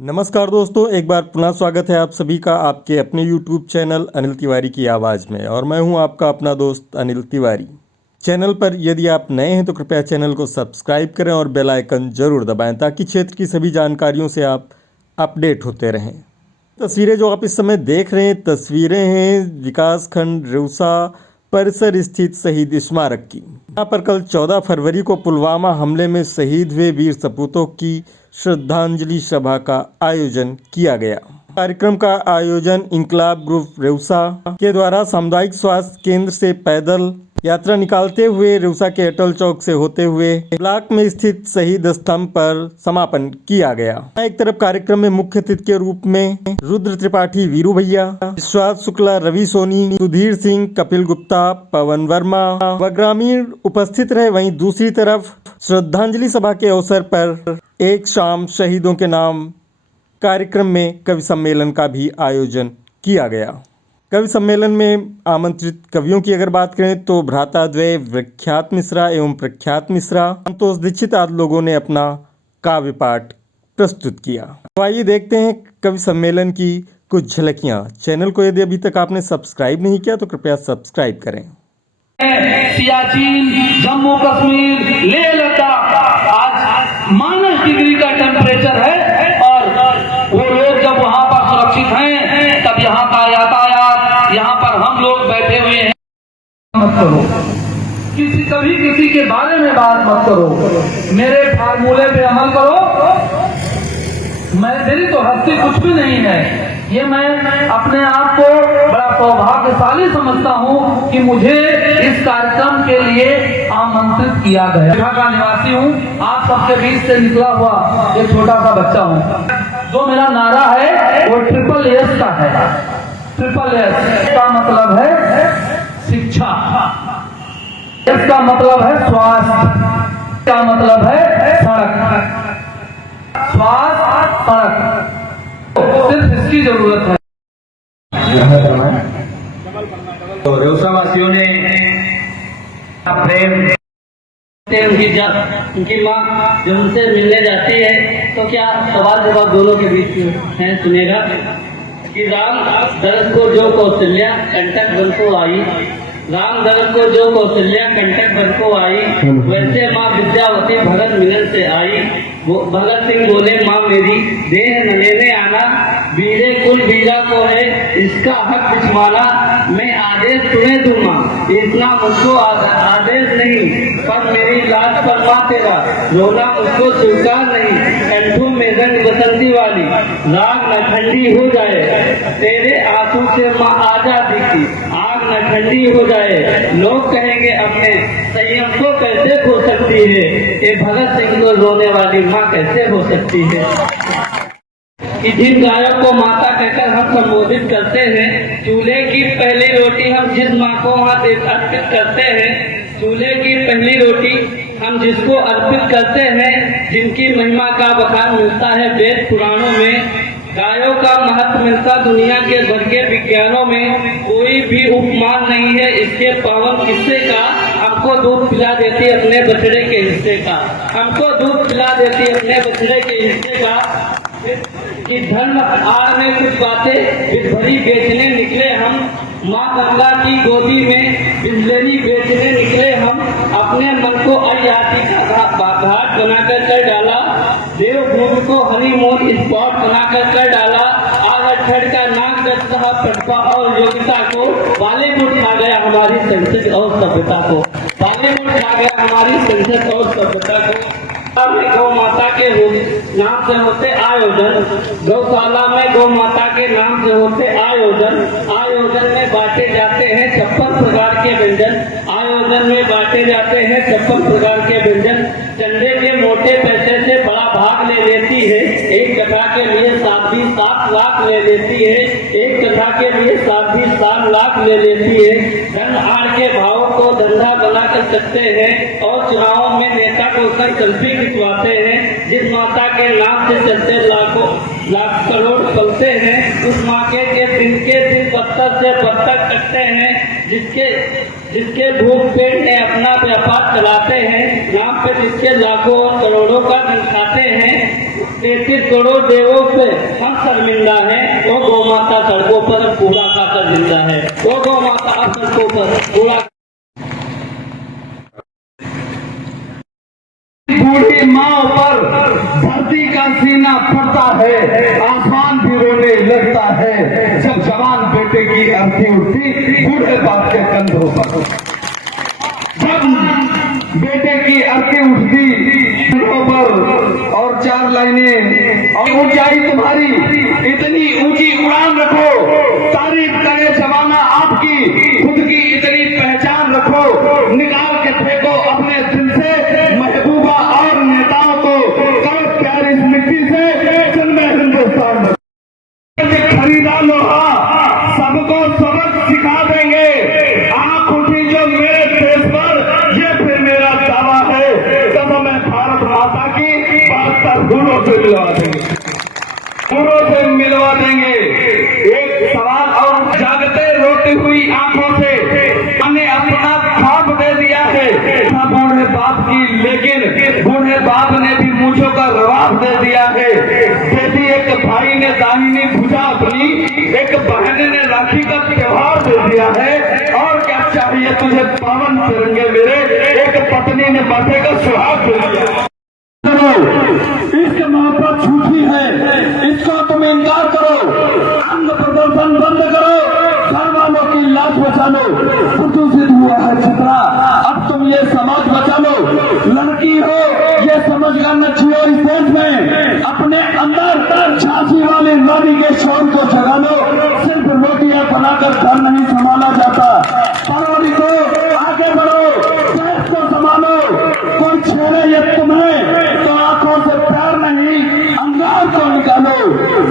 नमस्कार दोस्तों, एक बार पुनः स्वागत है आप सभी का आपके अपने YouTube चैनल अनिल तिवारी की आवाज़ में। और मैं हूं आपका अपना दोस्त अनिल तिवारी। चैनल पर यदि आप नए हैं तो कृपया चैनल को सब्सक्राइब करें और बेल आइकन ज़रूर दबाएं ताकि क्षेत्र की सभी जानकारियों से आप अपडेट होते रहें। तस्वीरें जो आप इस समय देख रहे हैं, तस्वीरें हैं विकासखंड रेउसा परिसर स्थित शहीद स्मारक की। यहाँ पर कल 14 फरवरी को पुलवामा हमले में शहीद हुए वीर सपूतों की श्रद्धांजलि सभा का आयोजन किया गया। कार्यक्रम का आयोजन इंकलाब ग्रुप रेउसा के द्वारा सामुदायिक स्वास्थ्य केंद्र से पैदल यात्रा निकालते हुए रेउसा के अटल चौक से होते हुए ब्लॉक में स्थित शहीद स्तंभ पर समापन किया गया। एक तरफ कार्यक्रम में मुख्य अतिथि के रूप में रुद्र त्रिपाठी, वीरू भैया, विश्वास शुक्ला, रवि सोनी, सुधीर सिंह, कपिल गुप्ता, पवन वर्मा व ग्रामीण उपस्थित रहे। वहीं दूसरी तरफ श्रद्धांजलि सभा के अवसर पर एक शाम शहीदों के नाम कार्यक्रम में कवि सम्मेलन का भी आयोजन किया गया। कवि सम्मेलन में आमंत्रित कवियों की अगर बात करें तो भ्राताद्वय विख्यात मिश्रा एवं प्रख्यात मिश्रा, संतोष दीक्षित आदि लोगों ने अपना काव्य पाठ प्रस्तुत किया। तो आइए देखते हैं कवि सम्मेलन की कुछ झलकियां। चैनल को यदि अभी तक आपने सब्सक्राइब नहीं किया तो कृपया सब्सक्राइब करें। सियाचिन, जम्मू कश्मीर, लेह लद्दाख आज -डिग्री का टेम्परेचर है और वो लोग जब वहाँ पर सुरक्षित हैं तब यहाँ का यातायात, यहाँ पर हम लोग बैठे हुए हैं। मत करो कभी किसी के बारे में बात मत करो, मेरे फार्मूले पे अमल करो। मेरी तो हस्ती कुछ भी नहीं है, ये मैं अपने आप को बड़ा सौभाग्यशाली समझता हूँ कि मुझे इस कार्यक्रम के लिए आमंत्रित किया गया। यहाँ का निवासी हूँ, आप सबके बीच से निकला हुआ एक छोटा सा बच्चा हूँ। जो मेरा नारा है वो SSS का है। SSS का मतलब है शिक्षा, S का मतलब है स्वास्थ्य, का मतलब है सड़क। स्वास्थ्य, सड़क, सिर्फ इसकी जरूरत है। तो रेउसा वासियों ने प्रेम उनकी माँ जब उनसे मिलने जाती है तो क्या सवाल जवाब दोनों के बीच है सुनेगा कि राम दरस को जो कौशल्या कंटक बन को आई, राम दरस को जो कौशल्या कंटक बन को आई, वैसे माँ विद्यावती भगत मिलन से आई। भगत सिंह बोले माँ मेरी देह न लेने आना, वीरे कुल वीरा को है इसका हक बिछवाना। मैं आदेश तुम्हें दूंगा, इतना मुझको आदेश नहीं, पर मेरी लाज पर माँ तेरा रोना मुझको स्वीकार नहीं। कंठों में रंग बसंती वाली राग न ठंडी हो जाए, तेरे आंसू से माँ आजादी की आग न ठंडी हो जाए। लोग कहेंगे अपने संयम को कैसे खो सकती है, ये भगत सिंह को रोने वाली माँ कैसे हो सकती है। कि जिन गायों को माता कहकर हम संबोधित करते हैं, चूल्हे की पहली रोटी हम जिस माँ को वहाँ अर्पित करते हैं, चूल्हे की पहली रोटी हम जिसको अर्पित करते हैं, जिनकी महिमा का बखान मिलता है वेद पुराणों में, गायों का महत्व मिलता दुनिया के भर के विज्ञानों में। कोई भी उपमान नहीं है इसके पावन किस्से का। हमको दूध पिला देती अपने बछड़े के हिस्से का, हमको दूध पिला देती अपने बछड़े के हिस्से का। कि धर्म आड़ में कुछ बातें भरी बेचने निकले हम, माँ गंगा की गोदी में बिजलेरी बेचने निकले हम। अपने मन को अयाती का घाट बनाकर कर डाला, देवभूमि को हनीमून स्पॉट बनाकर कर डाला। आरक्षण का नाक दस्ता प्रतिभा और योग्यता को बॉलीवुड खा गया हमारी संस्कृति और सभ्यता को, बॉलीवुड खा गया हमारी संस्कृति और सभ्यता को। गौ माता के नाम से होते आयोजन, गौशाला में गौ माता के नाम से होते आयोजन। आयोजन में बांटे जाते हैं 56 प्रकार के व्यंजन, आयोजन में बांटे जाते हैं 56 प्रकार के व्यंजन। चंदे के मोटे पैसे से बड़ा भाग ले लेती है, एक कथा के लिए 7 लाख ले लेती है, एक कथा के लिए 7 लाख ले लेती है। धन आड़ के भाव को धंधा बना कर सकते हैं और चुनावों में नेता को सेल्फी खिंचवाते हैं। जिस माता के नाम से चलते लाखों लाख करोड़ पलते हैं, उस माँ के दिन बदतर से बदतर करते हैं। जिसके भूख पेट में अपना व्यापार चलाते हैं, नाम पे जिसके लाखों और करोड़ों का धन खाते हैं। 33 करोड़ देवों पे हम शर्मिंदा है। वो गौ माता सड़कों पर कूड़ा खाकर जिंदा है। वो गौ माता अब सड़कों पर कूड़ा। बूढ़ी माँ पर धरती का सीना फटता है, आसमान भी रोने लगता है। जब जवान बेटे की अर्थी उठती बूढ़े बाप के कंधों पर, जब बेटे की अर्थी उठती कंधों पर। और 4 लाइनें और ऊंचाई तुम्हारी इतनी ऊंची उड़ान रखो, तारीफ करे जमाना आपकी, खुद की इतनी पहचान रखो। निकाल के फेंको अपने दिल से महबूबा और नेताओं को, करो प्यार इस मिट्टी से जन्मे हिंदुस्तान में। खरीदा लोहा सबको सबक सिखा देंगे। आंख उठी जो मेरे देश पर, ये फिर मेरा दावा है। कसम है भारत माता की, 72 गुणों से मिलवा देंगे, गुणों से मिलवा देंगे। एक सवाल और, जागते रोती हुई आंखों से हमने अपना ख्वाब दे दिया है बूढ़े बाप की, लेकिन बूढ़े बाप ने भी मूंछों का रवाब दे दिया है। बेटी एक भाई ने दाहिनी भुजा अपनी, एक बहन ने राखी का त्योहार दे दिया है। और क्या चाहिए तुझे पावन तिरंगे मेरे, एक पत्नी ने माथे का सुहाग दे दिया। इसके मोहब्बत झूठी है, इसका तुम इनकार करो। अंग प्रदर्शन बंद करो, घर वालों की लाश बचा लो। प्रदूषित हुआ है चित्रा, अब तुम ये समाज बचा लो। लड़की हो ये समझ कर न छियो इस देश में, अपने अंदर झांसी वाली रानी के शोर को जगा लो। सिर्फ रोटियां बनाकर घर नहीं संभाला जाता। परोरी को आगे बढ़ो, देश को संभालो। कोई छेड़े ये तुम्हें तो आंखों से प्यार नहीं, अंगार को निकालो।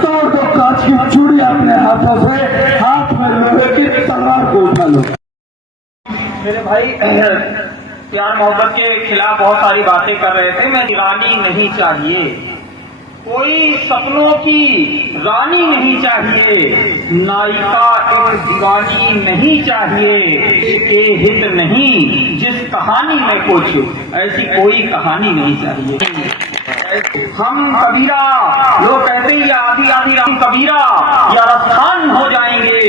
तोड़ दो कांच की चूड़ी अपने हाथों से, हाथ में लोहे की तलवार को उठा लो। मेरे भाई प्यार मोहब्बत के खिलाफ बहुत सारी बातें कर रहे थे। मैं रानी नहीं चाहिए, कोई सपनों की रानी नहीं चाहिए, नायिका एक दीवानी नहीं चाहिए, इसके हित नहीं जिस कहानी में कुछ, ऐसी कोई कहानी नहीं चाहिए। हम कबीरा, लोग कहते हैं आधी आधी राम कबीरा या रफ्तान हो जाएंगे,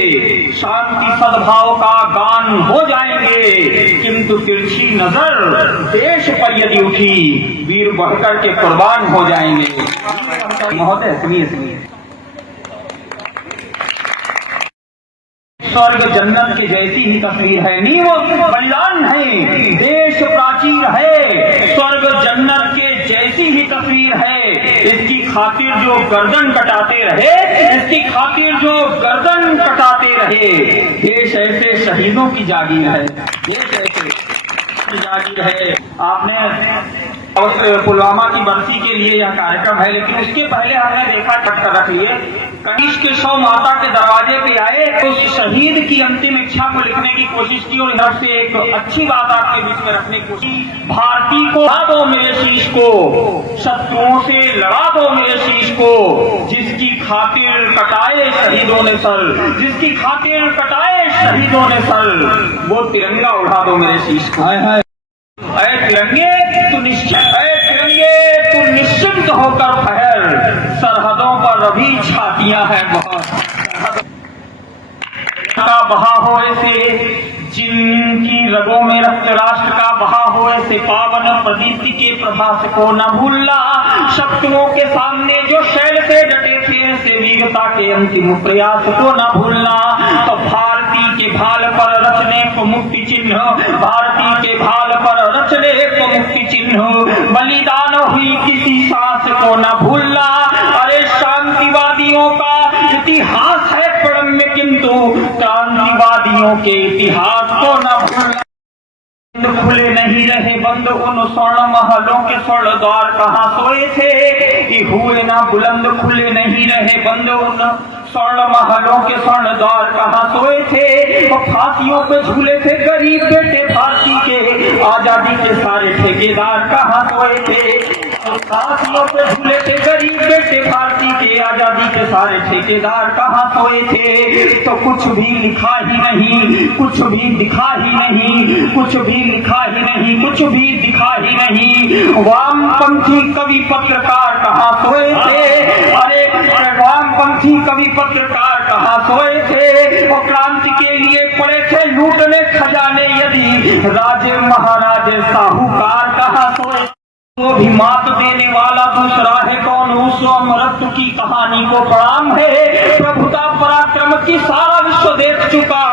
शांति सद्भाव का गान हो जाएंगे। किंतु तिरछी नजर देश पर यदि उठी, वीर बढ़कर के कुर्बान हो जाएंगे। महोदय सुनिए सुनिए, स्वर्ग जन्नत की जैसी ही तस्वीर है, नहीं वो बलिदान है, देश प्राचीर है, स्वर्ग जन्नत के जैसी ही तस्वीर है। इसकी खातिर जो गर्दन कटाते रहे, इसकी खातिर जो गर्दन कटाते रहे, देश ऐसे शहीदों की जागीर है, देश ऐसे जागीर है। आपने पुलवामा की बरसी के लिए यह कार्यक्रम है, लेकिन उसके पहले हमने देखा, टक कर रख लिए, कनिष्क के 100 माता के दरवाजे पे आए, उस शहीद की अंतिम इच्छा को लिखने की कोशिश की और इधर से एक अच्छी बात आपके बीच में रखने की कोशिश। भारती को लड़ा दो मेरे शीश को, शत्रुओं से लड़ा दो मेरे शीश को, जिसकी खातिर कटाए शहीदों ने सर, जिसकी खातिर कटाए शहीदों ने सर, वो तिरंगा उड़ा दो मेरे शीश को। ऐ तिरंगे तू निश्चिंत होकर ठहर, सरहदों पर अभी छातियां हैं बहुत। का बहा हो ऐसे, जिनकी रगों में रक्त राष्ट्र का बहा हो ऐसे, पावन प्रदीप्ति के प्रभास को न भूलना। शत्रुओं के सामने जो शैल से डटे थे, ऐसे वीरता के अंतिम प्रयास को न भूलना। तो भारती के भाल पर रचने को मुक्ति चिन्ह, भारती के भाल पर रचने को मुक्ति चिन्ह, बलिदान हुई किसी सांस को न भूलना। अरे शांतिवादियों का इतिहास है प्रणम्य, किंतु क्रांतिवादियों के इतिहास को न भूलना। खुले नहीं रहे बंद उन स्वर्ण महलों के स्वर्ण द्वार, कहाँ सोए थे कि हुए ना बुलंद। खुले नहीं रहे बंद उन स्वर्ण महलों के स्वर्ण द्वार, कहाँ सोए थे। और फांसियों पे झूले थे गरीब बेटे भारती के, आजादी के सारे ठेकेदार कहाँ सोए थे। फांसियों पे झूले थे गरीब बेटे भारती के, आजादी के सारे ठेकेदार कहाँ सोए थे। तो कुछ भी लिखा ही नहीं, कुछ भी दिखा ही नहीं, कुछ भी लिखा ही नहीं, कुछ भी दिखा ही नहीं। वामपंथी कवि पत्रकार कहाँ सोए थे, अरे वामपंथी कवि पत्रकार कहाँ सोए थे, वो क्रांति के लिए पड़े थे लूटने खजाने यदि राजे महाराजे साहूकार कहाँ सोए। वो भी मात देने वाला दूसरा है कौन, उस अमृत की कहानी को प्रणाम है। प्रभुता पराक्रम की सारा विश्व देख चुका,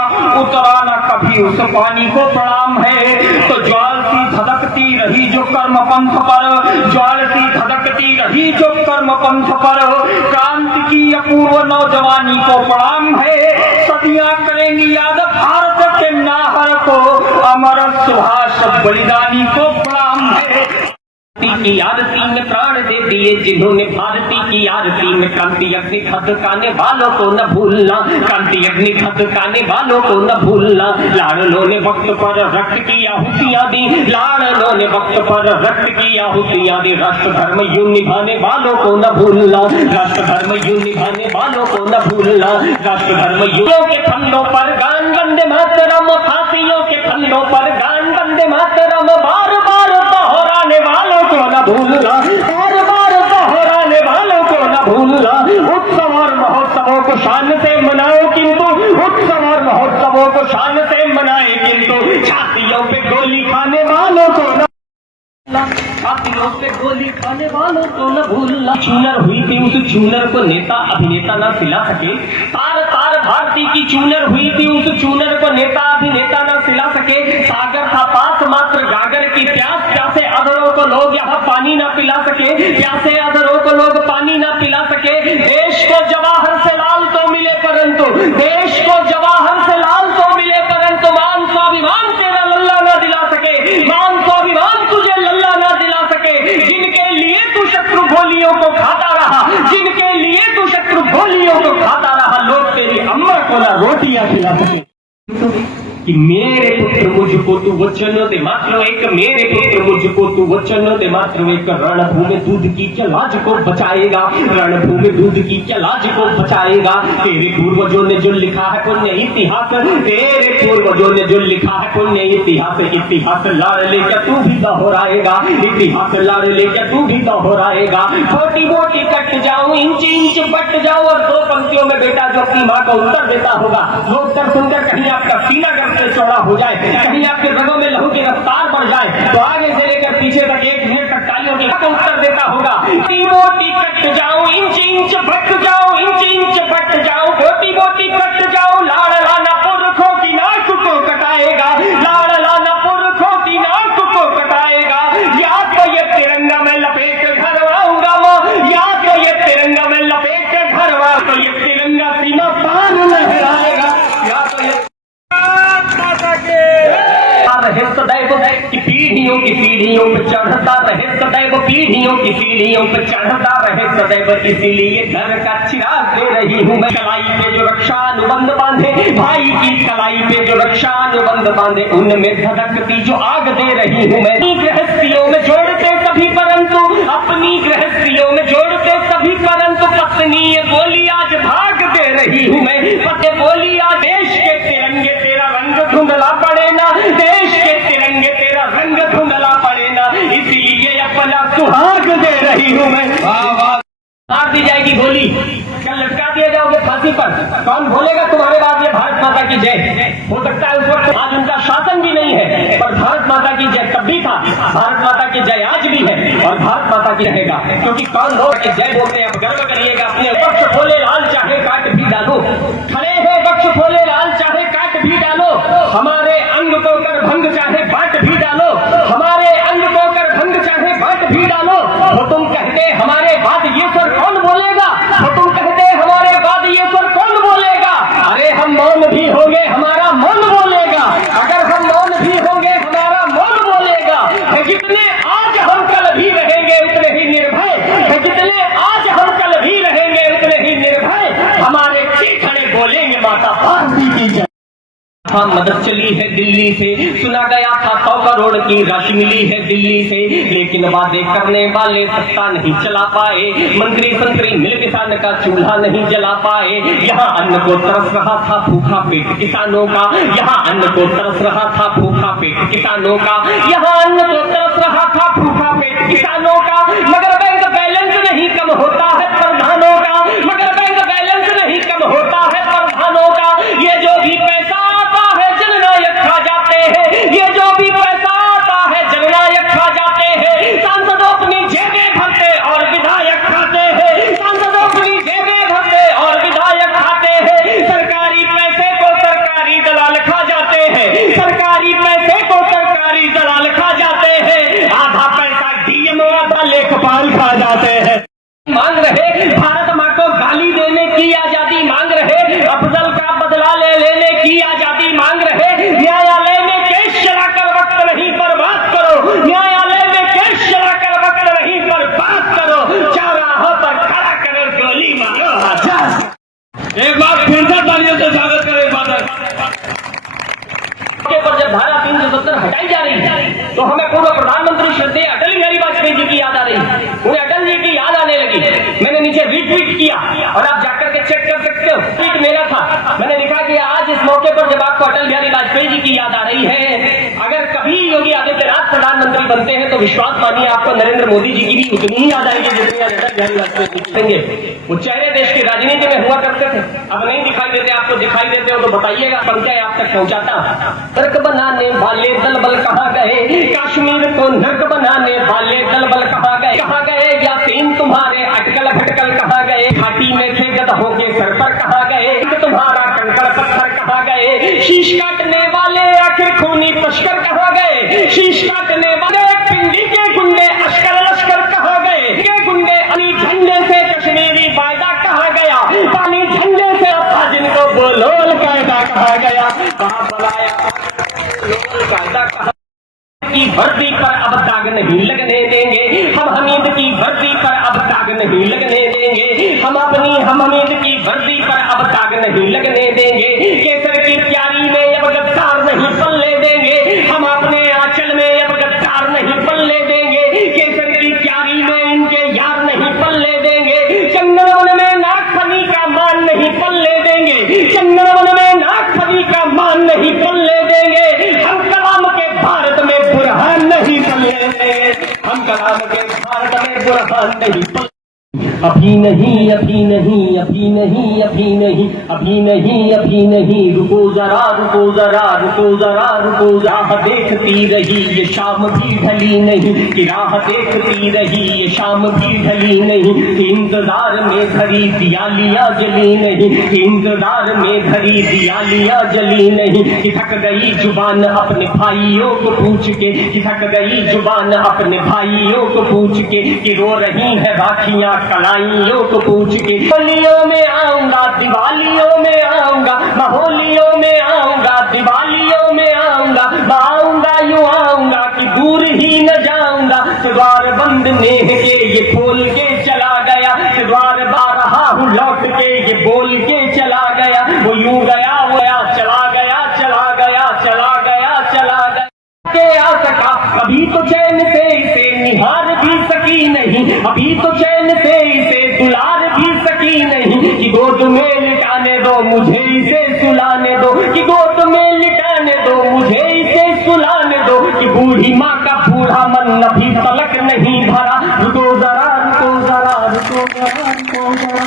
उतरा न कभी उस पानी को प्रणाम है। तो ज्वाल सी धधकती रही जो कर्म पंथ पर, ज्वाल सी धधकती रही जो कर्म पंथ पर, क्रांति की अपूर्व नौजवानी को प्रणाम है। सदियां करेंगी याद भारत के नाहर को, अमर सुभाष बलिदानी को प्रणाम है। की आरती में प्राण दे दिए जिन्होंने भारती की आरती में, क्रांति अग्नि खदकाने वालों को न भूलना, क्रांति अग्नि खदकाने वालों को न भूलना। लाड़लों ने वक्त पर रक्त की आहुतियां दी, लाड़लों ने वक्त पर रक्त की आहुतियां दी। राष्ट्र धर्म यूं निभाने वालों को न भूलना, राष्ट्र धर्म यूं निभाने वालों को न भूलना। राष्ट्र धर्म यूं के फंदों पर गान वंदे मातरम, फांसियों के फंदों पर गान वंदे मातरम, बार बार दोहराने वालों को न भूलना, बार बार दोहराने वालों को न भूलना। उत्सव और महोत्सवों को शान से मनाओ किंतु, उत्सव और महोत्सवों को शान से मनाए किंतु, छातियों पे गोली खाने वालों को न, छातियों पे गोली खाने वालों को न भूलना। चूनर हुई थी उस चूनर को नेता अभिनेता न सिला सके, तार तार भारती की चूनर हुई थी उस चूनर को नेता अभिनेता न सिला सके। सागर था पास मात्र गागर की प्यास, प्यासे अधरों को लोग यहाँ पानी न पिला सके, प्यासे अधरों को लोग पानी न पिला सके। देश को जवाहर से लाल तो मिले परंतु, देश को जवाहर से लाल तो मिले परंतु, मान स्वाभिमान तेरा लल्ला न दिला सके, मान स्वाभिमान तुझे लल्ला न दिला सके। जिनके लिए तू शत्रु गोलियों को खाता रहा, जिनके लिए तू शत्रु गोलियों को खाता रहा, लोग तेरी अम्मा को ना रोटियां खिला सके। कि मेरे पुत्र मुझको तू वचन दे मात्र एक, मेरे पुत्र मुझको तू वचन दे मात्र एक। रणभूमि दूध की क्या लाज को बचाएगा, रणभूमि दूध की क्या लाज को बचाएगा। तेरे पूर्वजों ने जो लिखा है पुण्य इतिहास, तेरे पूर्वजों ने जो लिखा है पुण्य इतिहास, इतिहास लाड़ लेकर तू भी दोहराएगा, इतिहास लाड़ लेकर तू भी दोहराएगा। छोटी मोटी कट जाऊं इंच इंच बट जाऊं, और दो पंक्तियों में बेटा जो अपनी माँ को उत्तर देता होगा, वो उत्तर सुनकर कहीं आपका सीना चौड़ा हो जाए, कहीं आपके रगों में लहू की रफ्तार बढ़ जाए, तो आगे से लेकर पीछे तक एक मिनट तक तालियों के उत्तर देता होगा। मोटी कट जाऊं इंच इंच बट जाऊं, इंच इंच बट जाऊं, मोटी मोटी कट जाऊं। लाड़ लाना पुरखों की नाक को कटाएगा, लाड़ लाना पुरखों की नाक को कटाएगा। या तो ये तिरंगा में लपेट घर आऊंगा मां, या तो ये तिरंगा में लपेट घर आऊंगा, तो ये तिरंगा सीमा पार लहराएगा, या तो ये रहे सदैव की पीढ़ियों की पीढ़ियों पे चढ़ता रहे, सदैव पीढ़ियों की पीढ़ियों पे चढ़ता रहे सदैव। इसीलिए घर का चिराग दे रही हूँ मैं, कलाई पे जो रक्षा अनुबंध बांधे, भाई की कलाई पे जो रक्षा अनुबंध बांधे, उनमें धधकती जो आग दे रही हूँ मैं। गृहस्थियों में जोड़ते सभी परंतु, अपनी गृहस्थियों में जोड़ते सभी परंतु, पत्नी ये बोली आज भाग दे रही हूँ मैं। पत्नी बोली आज देश के तिरंगे तेरा रंग धुंधला पड़े ना, देश के तिरंगे तेरा रंग धुंधला पड़े ना, इसीलिए अपना सुहाग दे रही हूँ मैं। मार दी जाएगी गोली, क्या लटका दिया जाओगे फांसी पर, कौन बोलेगा तुम्हारे बाद ये भारत माता की जय। हो सकता है उस वक्त आज उनका शासन भी नहीं है, पर भारत माता की जय तब भी था, भारत माता की जय आज भी है, और भारत माता की रहेगा। क्योंकि कौन लोग जय बोलते हैं, अब गर्व करिएगा अपने। वक्ष खोले लाल चाहे काट भी डालो, खड़े हैं वक्ष खोले लाल चाहे काट भी डालो, हमारे अंग को कर भंग चाहे बांट भी डालो, हमारे अंग को कर भंग चाहे बांट भी डालो। वो तुम कहते हमारे बाद ये सर कौन बोलेगा, वो तुम कहते हमारे बाद ये सर कौन बोलेगा। अरे हम मौन भी होंगे हमारा मन बोलेगा, अगर हम मौन भी होंगे हमारा मन बोलेगा। है जितने आज हम कल भी रहेंगे उतने ही निर्भय, है जितने आज हम कल भी रहेंगे उतने ही निर्भय, हमारे खड़े बोलेंगे माता भारती की जय। हाँ मदद चली है दिल्ली से, सुना गया था 100 करोड़ की राशि मिली है दिल्ली से, लेकिन वादे करने वाले सत्ता नहीं चला पाए, मंत्री संतरी मिल किसान का चूल्हा नहीं जला पाए। यहाँ अन्न को तरस रहा था भूखा पेट किसानों का, यहाँ अन्न को तरस रहा था भूखा पेट किसानों का, यहाँ अन्न को तरस रहा था भूखा पेट किसानों का, मगर बैंक बैलेंस नहीं आई है। अगर कभी योगी आदित्यनाथ प्रधानमंत्री बनते हैं तो विश्वास मानिए आपको नरेंद्र मोदी जी की भी उतनी ही याद आएगी जितनी याद अटल बिहारी वाजपेयी दिखेंगे। वो चेहरे देश की राजनीति में हुआ करते थे, अब नहीं दिखाई देते। आपको दिखाई देते हो तो बताइएगा, पंचायत आप तक पहुंचाता। नर्क बनाने वाले दल बल कहाँ गए, कश्मीर को नर्क बनाने वाले दल बल कहाँ गए, यासीन तुम्हारे अटकल भटकल कहाँ गए, घाटी में थे गधों के सर पर कहाँ गए, तुम्हारा कंकड़ पत्थर कहाँ गए, शीश काटने वाले आखिर खूनी तस्कर कहाँ गए, शीश काटने वाले पिंडी के गुंडे अश्कर लश्कर कहाँ गए, के गुंडे अली झंडे से कश्मीरी वायदा कहाँ गया, पानी झंडे से अपना जिनको बोलोल कायदा कहाँ गया, कहाँ बुलाया कायदा कहाँ की वर्दी पर अब दाग नहीं लगने देंगे, हम हमीद की वर्दी पर अब दाग नहीं लगने देंगे, हम अपनी हम हमीद की वर्दी पर अब दाग नहीं लगने देंगे, केसर की क्यारी में अब गद्दार नहीं पल्ले देंगे, हम अपने आंचल में अब गद्दार नहीं पल्ले देंगे, केसर की क्यारी में इनके यार नहीं पल्ले देंगे, चंदनवन में नागफनी का मान नहीं पल्ले देंगे, चंदनवन में नागफनी का मान नहीं पल्ले देंगे, हम कलाम के भारत में बुरहान नहीं पल्ले देंगे, हम कलाम के भारत में बुरहान नहीं पल्ले। अभी नहीं अभी नहीं अभी नहीं अभी नहीं अभी नहीं अभी नहीं रुको जरा रुको जरा रुको जरा रुको राह देखती रही ये शाम भी ढली नहीं, कि राह देखती रही ये शाम भी ढली नहीं, इंतजार में घड़ी दियालियां जली नहीं, इंतजार में घड़ी दियालियां जली नहीं, कि थक गई जुबान अपने भाइयों को पूछ के, कि थक गई जुबान अपने भाइयों को पूछ के, कि रो रही है राखियां कलाइयों को पूछ के, होलियों में आऊंगा दिवालियों में आऊंगा, मैं होलियों में आऊंगा दिवालियों में आऊंगा, मैं आऊंगा यूं आऊंगा कि दूर ही न जाऊंगा, द्वार बंद नेह के ये खोल के चला गया, द्वार बार रहा हूँ लौट के ये बोल के चला गया, वो यूं गया वो चला गया चला गया चला गया चला गया के आ सका, अभी तो चैन से इसे निहार भी सकी नहीं, अभी तो चैन से इसे दुलार भी सकी नहीं, कि गोद में लिटाने दो मुझे इसे सुलाने दो, कि गोद में लिटाने दो मुझे इसे सुलाने दो, कि बूढ़ी माँ का बूढ़ा मन अभी तलक नहीं भरा, रुको जरा रुको जरा रुको जरा रुको जरा,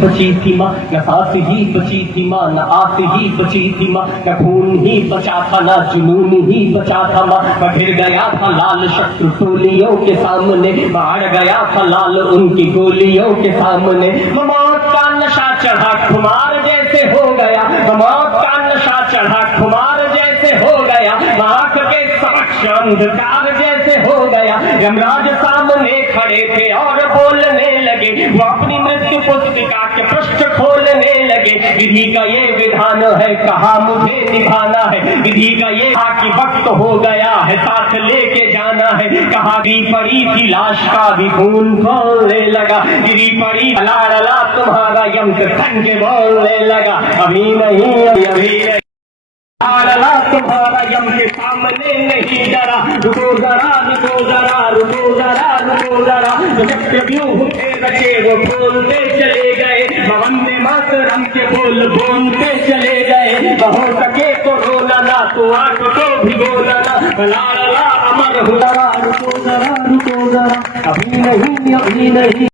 बची थी माँ न सांस ही बची थी माँ, न आस ही बची थी माँ, न खून ही बचा था न जुनून ही बचा था माँ, मैं गिर गया था लाल शत्रु टोलियों के सामने, बाढ़ गया था लाल उनकी गोलियों के सामने, मौत का नशा चढ़ा खुमार जैसे हो गया, मौत का नशा चढ़ा खुमार जैसे हो गया, आंख के समक्ष अंधकार जैसे हो गया, यमराज सामने खड़े थे और बोलने लगे, वो अपनी मृत्यु पुस्तिका के पृष्ठ खोलने लगे, विधि का ये विधान है कहा मुझे निभाना है, विधि का ये कहा कि वक्त हो गया है साथ लेके जाना है, कहा गिरी पड़ी थी लाश का भी खून खोलने लगा, गिरी पड़ी लाड़ला तुम्हारा यम तन के बोलने लगा, अभी नहीं अभी नहीं लाड़ला तुम्हारा यम के सामने नहीं डरा, रुको जरा रुको जरा रुको जरा रुको जरा, चक्रव्यूह थे रचे वो बोलते चले गए, वंदे मातरम के बोल बोलते चले गए, हो सके तो रोना ना तो आंख को भिगोना ना, लाड़ला अमर हो जरा रुको जरा अभी नहीं अभी नहीं।